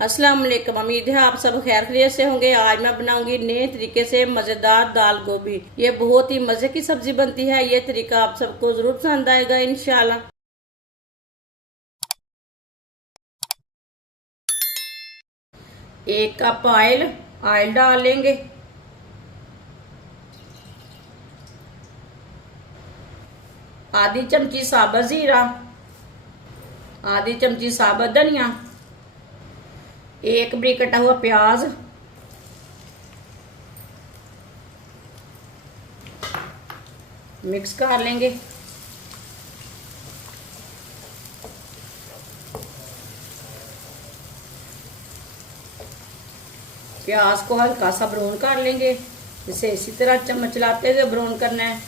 अस्सलाम वालेकुम। उम्मीद है आप सब खैर खैरियत से होंगे। आज मैं बनाऊंगी नए तरीके से मजेदार दाल गोभी। ये बहुत ही मजे की सब्जी बनती है। ये तरीका आप सबको जरूर पसंद आएगा इंशाल्लाह। एक कप ऑयल डाल लेंगे। आधी चमची साबुत जीरा, आधी चमची साबुत धनिया, एक बारीक कटा हुआ प्याज, मिक्स कर लेंगे। प्याज को हल्का सा ब्राउन कर लेंगे। इसे इसी तरह चम्मच चलाते हुए ब्राउन करना है।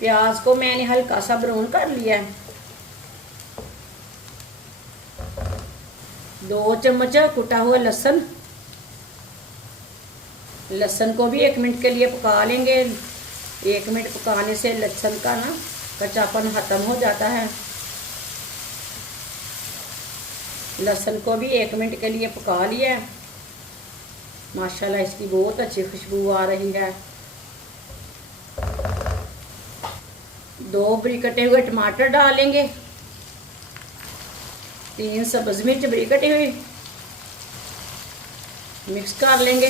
प्याज को मैंने हल्का सा ब्राउन कर लिया है। 2 चम्मच कुटा हुआ लहसुन, लहसुन को भी 1 मिनट के लिए पका लेंगे। 1 मिनट पकाने से लहसुन का ना कच्चापन खत्म हो जाता है। लहसुन को भी 1 मिनट के लिए पका लिया है। माशाल्लाह इसकी बहुत अच्छी खुशबू आ रही है। 2 बारीक कटे हुए टमाटर डालेंगे। 3 सब्ज मिर्च बारीक कटी हुई, मिक्स कर लेंगे।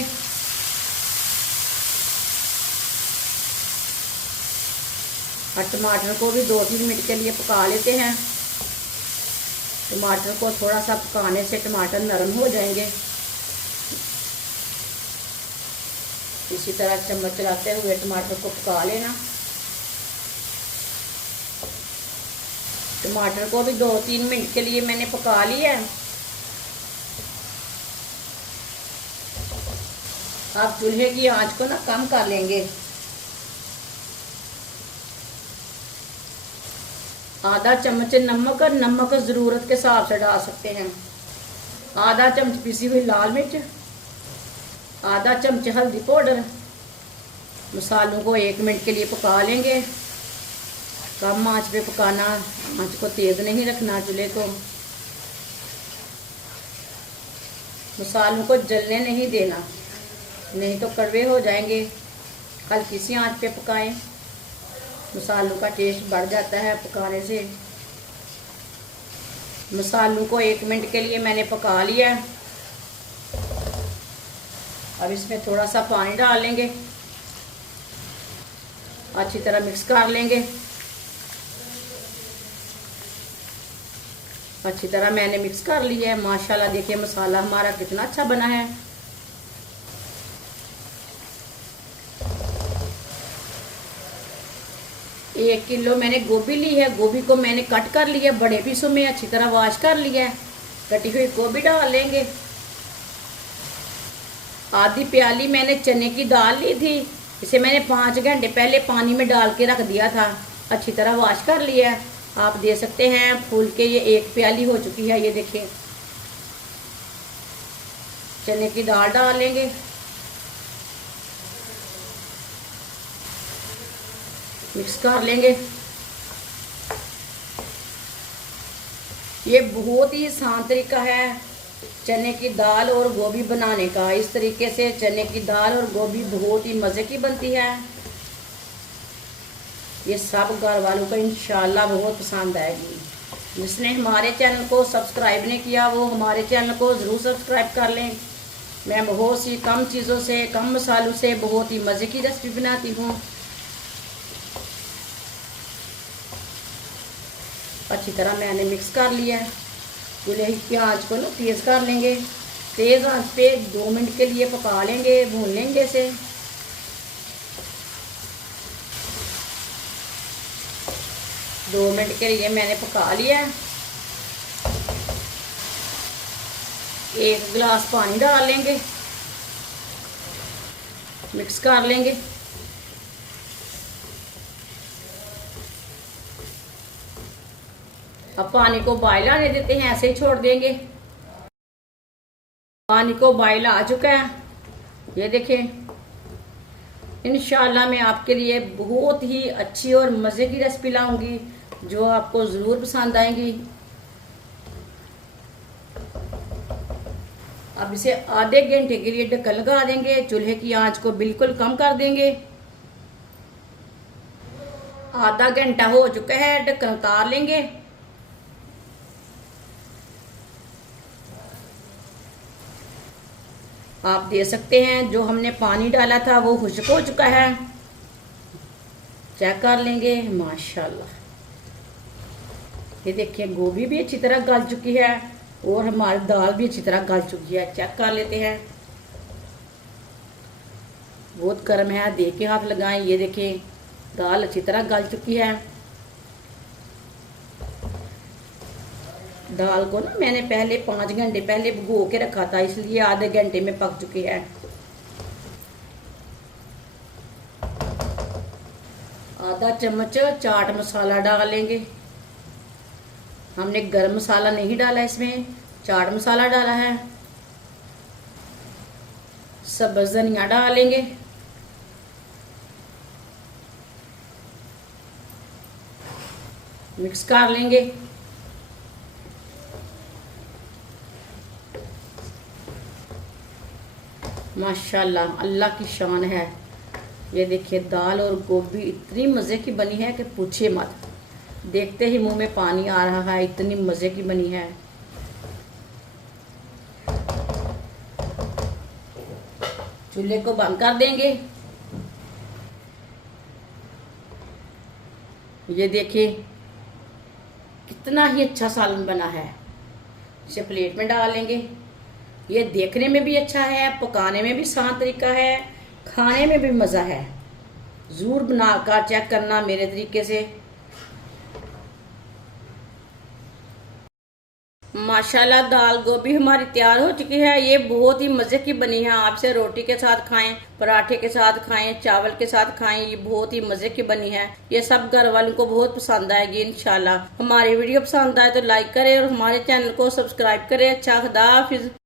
और टमाटर को भी 2-3 मिनट के लिए पका लेते हैं। टमाटर को थोड़ा सा पकाने से टमाटर नरम हो जाएंगे। इसी तरह चम्मच चलाते हुए टमाटर को पका लेना। टमाटर को भी 2-3 मिनट के लिए मैंने पका लिया है। आप चूल्हे की आंच को ना कम कर लेंगे। आधा चम्मच नमक, और नमक ज़रूरत के हिसाब से डाल सकते हैं। आधा चम्मच पिसी हुई लाल मिर्च, आधा चम्मच हल्दी पाउडर। मसालों को 1 मिनट के लिए पका लेंगे। कम आंच पे पकाना, आंच को तेज नहीं रखना चूल्हे को। मसालों को जलने नहीं देना, नहीं तो कड़वे हो जाएंगे। हल्की सी आंच पे पकाएं। मसालों का टेस्ट बढ़ जाता है पकाने से। मसालों को 1 मिनट के लिए मैंने पका लिया। अब इसमें थोड़ा सा पानी डाल लेंगे। अच्छी तरह मिक्स कर लेंगे। अच्छी तरह मैंने मिक्स कर लिया है। माशाल्लाह देखिए मसाला हमारा कितना अच्छा बना है। एक किलो मैंने गोभी ली है। गोभी को मैंने कट कर लिया बड़े पीसों में, अच्छी तरह वॉश कर लिया है। कटी हुई गोभी डाल लेंगे। आधी प्याली मैंने चने की दाल ली थी। इसे मैंने 5 घंटे पहले पानी में डाल के रख दिया था। अच्छी तरह वॉश कर लिया है। आप दे सकते हैं फूल के। ये 1 प्याली हो चुकी है। ये देखिए चने की दाल डाल लेंगे। मिक्स कर लेंगे। ये बहुत ही आसान तरीका है चने की दाल और गोभी बनाने का। इस तरीके से चने की दाल और गोभी बहुत ही मज़े की बनती है। ये सब घर वालों को इंशाल्लाह बहुत पसंद आएगी। जिसने हमारे चैनल को सब्सक्राइब नहीं किया वो हमारे चैनल को ज़रूर सब्सक्राइब कर लें। मैं बहुत सी कम चीज़ों से, कम मसालों से बहुत ही मज़े की रेसिपी बनाती हूँ। अच्छी तरह मैंने मिक्स कर लिया है। चूल्हे की आंच को ना तेज़ कर लेंगे। तेज़ आंच पे 2 मिनट के लिए पका लेंगे, भून लेंगे इसे। दो मिनट के लिए मैंने पका लिया है। 1 गिलास पानी डाल लेंगे, मिक्स कर लेंगे। अब पानी को बॉयल आने देते हैं, ऐसे ही छोड़ देंगे। पानी को बॉयल आ चुका है। ये देखें इंशाल्लाह मैं आपके लिए बहुत ही अच्छी और मज़े की रेसिपी लाऊंगी। जो आपको ज़रूर पसंद आएंगी। अब इसे आधे घंटे के लिए ढक्कन लगा देंगे। चूल्हे की आंच को बिल्कुल कम कर देंगे। आधा घंटा हो चुका है, ढक्कन उतार लेंगे। आप दे सकते हैं जो हमने पानी डाला था वो खुश्क हो चुका है। चेक कर लेंगे। माशाल्लाह, ये देखिए गोभी भी अच्छी तरह गल चुकी है और हमारी दाल भी अच्छी तरह गल चुकी है। चेक कर लेते हैं। बहुत गर्म है, देख के हाथ लगाएं। ये देखिए दाल अच्छी तरह गल चुकी है। दाल को ना मैंने पहले 5 घंटे पहले भिगो के रखा था, इसलिए आधे घंटे में पक चुकी है। आधा चम्मच चाट मसाला डालेंगे। हमने गरम मसाला नहीं डाला, इसमें चाट मसाला डाला है। सब्ज़ धनिया डालेंगे। मिक्स कर लेंगे। माशाल्लाह, अल्लाह की शान है। ये देखिए दाल और गोभी इतनी मज़े की बनी है कि पूछिए मत। देखते ही मुंह में पानी आ रहा है, इतनी मज़े की बनी है। चूल्हे को बंद कर देंगे। ये देखिए कितना ही अच्छा सालन बना है। इसे प्लेट में डाल लेंगे। ये देखने में भी अच्छा है, पकाने में भी आसान तरीका है, खाने में भी मज़ा है। ज़रूर बनाकर चेक करना मेरे तरीके से। माशाल्लाह दाल गोभी हमारी तैयार हो चुकी है। ये बहुत ही मज़े की बनी है। आप इसे रोटी के साथ खाएं, पराठे के साथ खाएं, चावल के साथ खाएं। ये बहुत ही मज़े की बनी है। ये सब घर वालों को बहुत पसंद आएगी इंशाल्लाह। हमारी वीडियो पसंद आए तो लाइक करें और हमारे चैनल को सब्सक्राइब करें। अच्छा, खुदा हाफिज़।